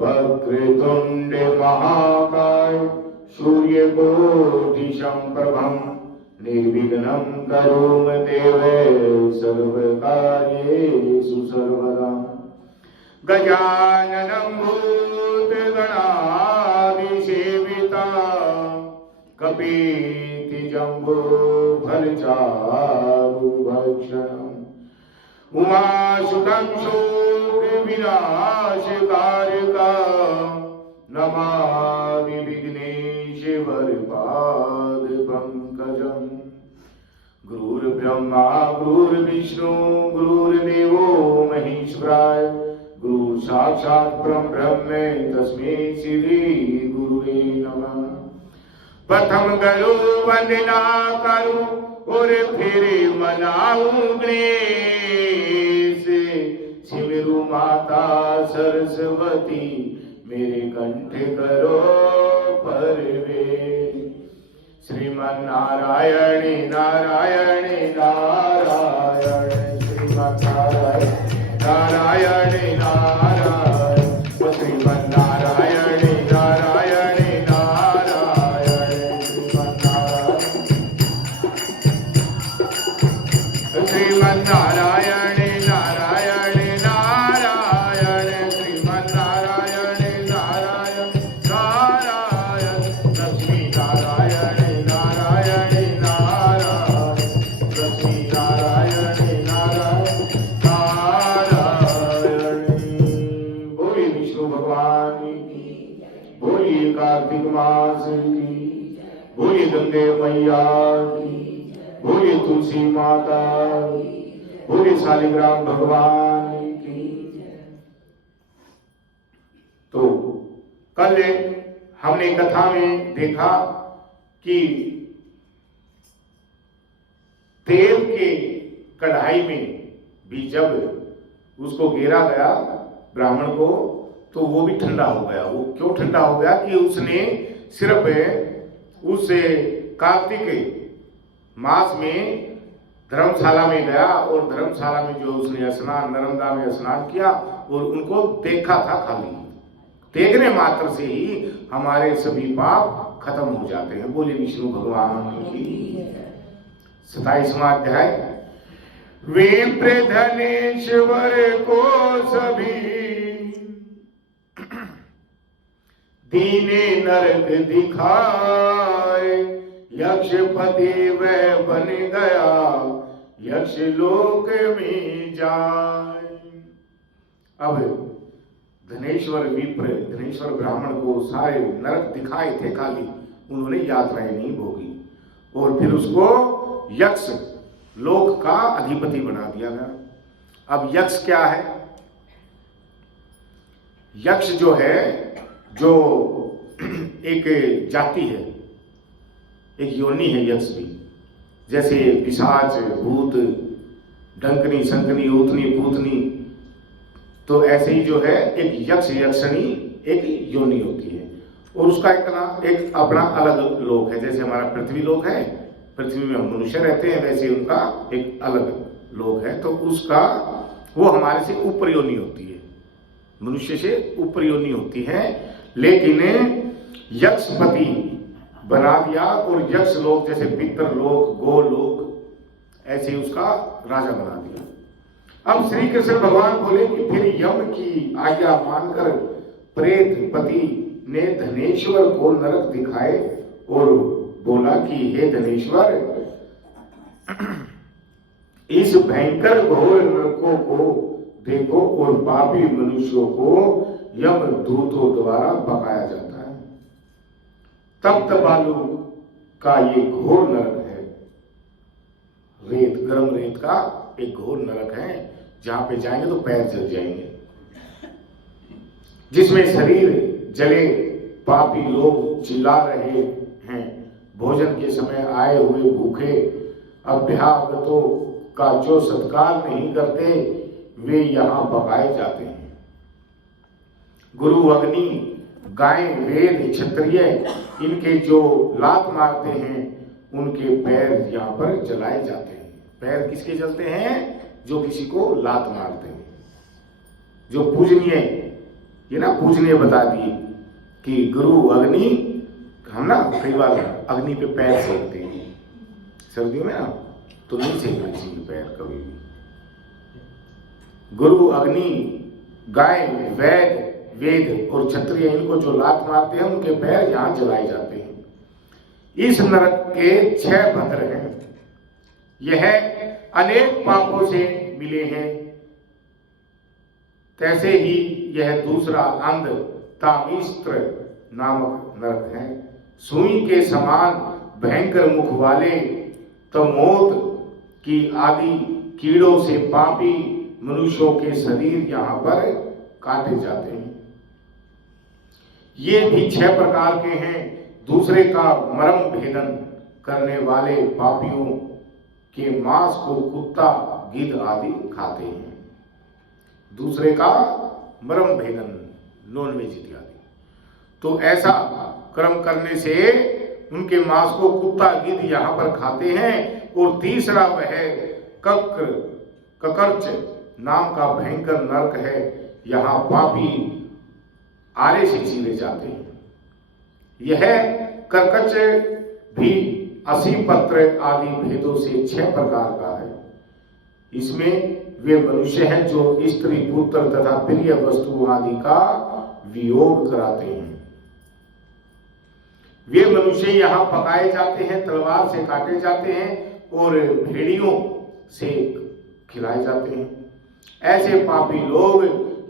वक्रतुंड महाकाय सूर्यकोटि समप्रभं निर्विघ्नं करोमि देव सर्वकार्येषु सर्वदा। गजाननं भूतगणादिसेवितं कपीति जम्बो फलचारुभक्षणम् उमासुतं शोकविनाशकारकं नमामि विघ्नेश्वरपादपङ्कजम्। गुरुर्ब्रह्मा गुरुर्विष्णु गुरुर्देवो महेश्वराय गुरु साक्षात् परब्रह्म तस्मै श्री गुरुवे नमः। प्रथम करो वंदना करो और फिर मनाऊं गणेश। सिमरू माता सरस्वती मेरे कंठ करो परवेश। श्रीमन्नारायण नारायण नारायण श्रीमन्नारायण नारायण नारायण श्रीमन्नारायण नारायण नारायण श्रीमन्नारायण नारायण नारायण श्रीमन्नारायण नारायण नारायण लक्ष्मी नारायण नारायण नारायण लक्ष्मी नारायण नारायण नारायण। बोलिए विष्णु भगवान की, बोलिए कार्तिक मास की, बोलिए गंगे मैया की, बोलिए तुलसी माता की, बोलिए शालिग्राम भगवान की। तो कल हमने कथा में देखा कि तेल के कढ़ाई में भी जब उसको गिरा गया ब्राह्मण को तो वो भी ठंडा हो गया। वो क्यों ठंडा हो गया कि उसने सिर्फ उस कार्तिक मास में धर्मशाला में गया और धर्मशाला में जो उसने स्नान नर्मदा में स्नान किया और उनको देखा था। खाली देखने मात्र से ही हमारे सभी पाप खत्म हो जाते हैं। बोले विष्णु भगवान की। 27वां अध्याय। विप्र धनेश्वर को सभी दीने नरक दिखाए। यक्षपति वह बन गया यक्ष लोक में जाए। अब धनेश्वर विप्र धनेश्वर ब्राह्मण को सारे नरक दिखाए थे, खाली उन्होंने यात्राएं नहीं भोगी और फिर उसको यक्ष लोक का अधिपति बना दिया गया। अब यक्ष क्या है? यक्ष जो है, जो एक जाति है, एक योनि है यक्ष भी। जैसे पिशाच भूत डंकनी शंकनी ऊतनी पूतनी, तो ऐसे ही जो है एक यक्ष यक्षणी एक योनि होती है और उसका एक अपना अलग लोक है। जैसे हमारा पृथ्वी लोक है, पृथ्वी में हम मनुष्य रहते हैं, वैसे उनका एक अलग लोक है। तो उसका वो हमारे से ऊपर योनि होती है, मनुष्य से ऊपर योनि होती है। लेकिन यक्षपति बना दिया और यक्ष लोक जैसे पितर लोक गोलोक ऐसे उसका राजा बना दिया। अब श्री कृष्ण भगवान बोले कि फिर यम की आज्ञा मानकर प्रेतपति ने धनेश्वर को नरक दिखाए और बोला कि हे धनेश्वर, इस भयंकर घोर नरकों को देखो और पापी मनुष्यों को यम दूतों द्वारा पकाया जाता है। तप्त बालू का ये घोर नरक है। रेत, गर्म रेत का एक घोर नरक है, जहां पे जाएंगे तो पैर जल जाएंगे, जिसमें शरीर जले, पापी लोग चिल्ला रहे हैं। भोजन के समय आए हुए भूखे अभ्यागतों का जो सत्कार नहीं करते वे यहां पकाए जाते हैं। गुरु अग्नि गाय वेद क्षत्रिय इनके जो लात मारते हैं उनके पैर यहाँ पर जलाए जाते हैं। पैर किसके जलते हैं? जो किसी को लात मारते हैं, जो पूजनीय ये ना पूजने बता दिए कि गुरु अग्नि, हम ना कई बार अग्नि पे पैर सेकते हैं सर्दियों में ना, तो नहीं सेकते किसी के पैर कभी भी। गुरु अग्नि, गाय, वैद, वेद और क्षत्रिय, इनको जो लात मारते हैं उनके पैर यहां जलाए जाते हैं। इस नरक के 6 भद्र हैं। यह अनेक पापों से मिले हैं। तैसे ही यह दूसरा अंध तामिस्त्र नामक नरक है। सुई के समान भयंकर मुख वाले तमोद की आदि कीड़ों से पापी मनुष्यों के शरीर यहाँ पर काटे जाते हैं। ये भी 6 प्रकार के हैं। दूसरे का मर्म भेदन करने वाले पापियों के मांस को कुत्ता, गिद्ध आदि खाते हैं। दूसरे का मर्म भेदन, नॉनवेज इत्यादि, तो ऐसा कर्म करने से उनके मांस को कुत्ता, गिद्ध यहाँ पर खाते हैं। और तीसरा वह ककर्च नाम का भयंकर नरक है। यहाँ पापी आरे से चीरे जाते हैं। यह कर्कच भी 80 पत्र आदि भेदों से 6 प्रकार का है। इसमें वे मनुष्य हैं जो स्त्री, पुत्र तथा प्रिय वस्तु आदि का वियोग कराते हैं। वे मनुष्य यहाँ पकाए जाते हैं, तलवार से काटे जाते हैं और भेड़ियों से खिलाए जाते हैं। ऐसे पापी लोग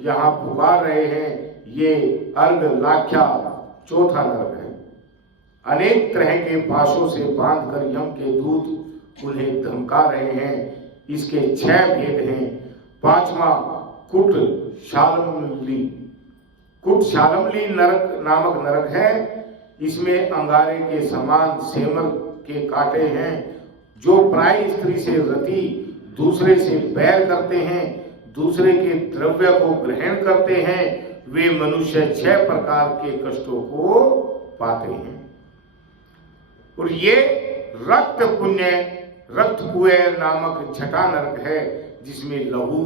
यहाँ पुकार रहे हैं। ये अर्घ लाख्या चौथा नरक है। अनेक तरह के पाशों से बांधकर यम के दूत उन्हें धमका रहे हैं। इसके 6 भेद हैं। 5वां कुट शालमली नरक नामक नरक है। इसमें अंगारे के समान सेमर के कांटे हैं। जो प्राय स्त्री से रति, दूसरे से बैर करते हैं, दूसरे के द्रव्य को ग्रहण करते हैं, वे मनुष्य 6 प्रकार के कष्टों को पाते हैं। और ये रक्त कुएं नामक छठा नरक है, जिसमें लहू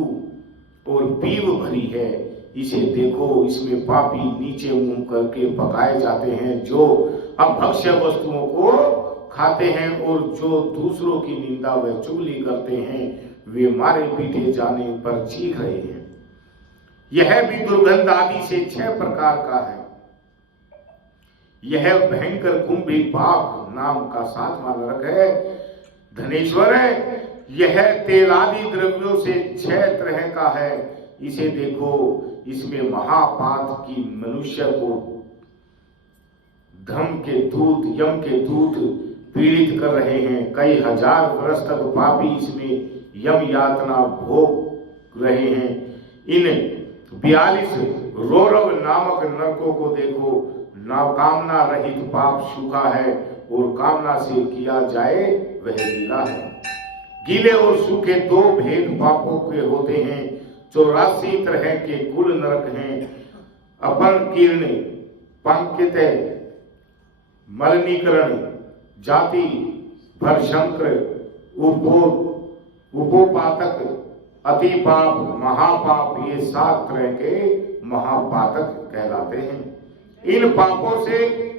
और पीव भरी है। इसे देखो, इसमें पापी नीचे मुंह करके पकाए जाते हैं, जो अभक्ष्य वस्तुओं को खाते हैं और जो दूसरों की निंदा व चुगली करते हैं, वे मारे पीटे जाने पर चीख रहे हैं। यह भी दुर्गंध आदि से 6 प्रकार का है। यह भयंकर कुंभी पाप नाम का 7वां नरक है। धनेश्वर है, यह तेल आदि द्रव्यों से 6 तरह का है। इसे देखो, इसमें महापात की मनुष्य को धम के दूत, यम के दूत पीड़ित कर रहे हैं। कई हजार वर्ष तक पापी इसमें यम यातना भोग रहे हैं। इन 42 रौरव नामक नरकों को देखो। ना कामना रहित पाप सूखा है और कामना से किया जाए वह गीला है। गीले और सूखे 2 भेद पापों के होते हैं। 84 तरह के कुल नरक हैं। अपरकीर्ण, पंकित, मलनीकरण, जाति, भरशंकर, उपोपातक, अतिपाप, महापाप, ये 7 तरह के महापातक कहलाते हैं। इन पापों से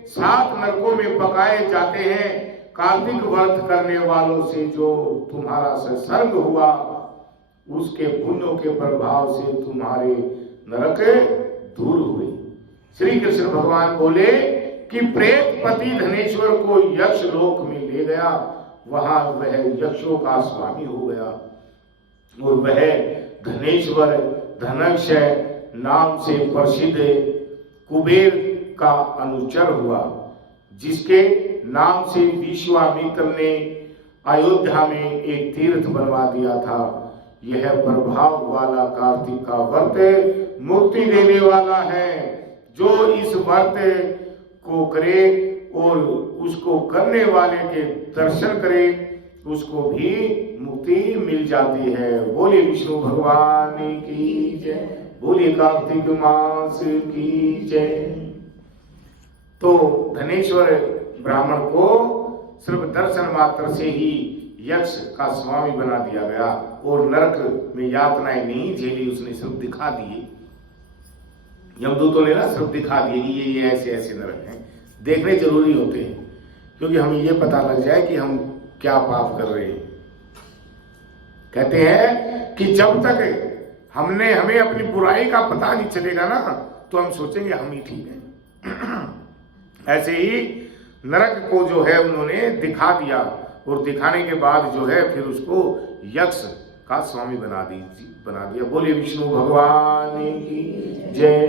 7 नरकों में पकाए जाते हैं। कार्तिक व्रत करने वालों से जो तुम्हारा संसर्ग हुआ, उसके पुण्यों के प्रभाव से तुम्हारे नरक दूर हुए। श्री कृष्ण भगवान बोले कि प्रेत पति धनेश्वर को यक्ष लोक में ले गया। वहां वह यक्षों का स्वामी हो गया और वह धनेश्वर धनक्षय नाम से प्रसिद्ध कुबेर का अनुचर हुआ, जिसके नाम से विश्वामित्र ने अयोध्या में एक तीर्थ बनवा दिया था। यह प्रभाव वाला कार्तिक का व्रत मुक्ति देने वाला है। जो इस व्रत को करे और उसको करने वाले के दर्शन करे, उसको भी मुक्ति मिल जाती है। बोले विष्णु भगवान की जय, बोले कार्तिक मास की जय। तो धनेश्वर ब्राह्मण को सिर्फ दर्शन मात्र से ही यक्ष का स्वामी बना दिया गया और नरक में यातनाएं नहीं झेली, उसने सिर्फ दिखा दिए। यमदूतों ने ना सिर्फ दिखा दिए कि ये ऐसे ऐसे नरक हैं। देखने जरूरी होते हैं क्योंकि हमें ये पता लग जाए कि हम क्या पाप कर रहे हैं। कहते हैं कि जब तक हमें अपनी बुराई का पता नहीं चलेगा ना तो हम सोचेंगे हम ही ठीक हैं। ऐसे ही नरक को जो है उन्होंने दिखा दिया और दिखाने के बाद जो है फिर उसको यक्ष का स्वामी बना दिया। बोलिए विष्णु भगवान की जय।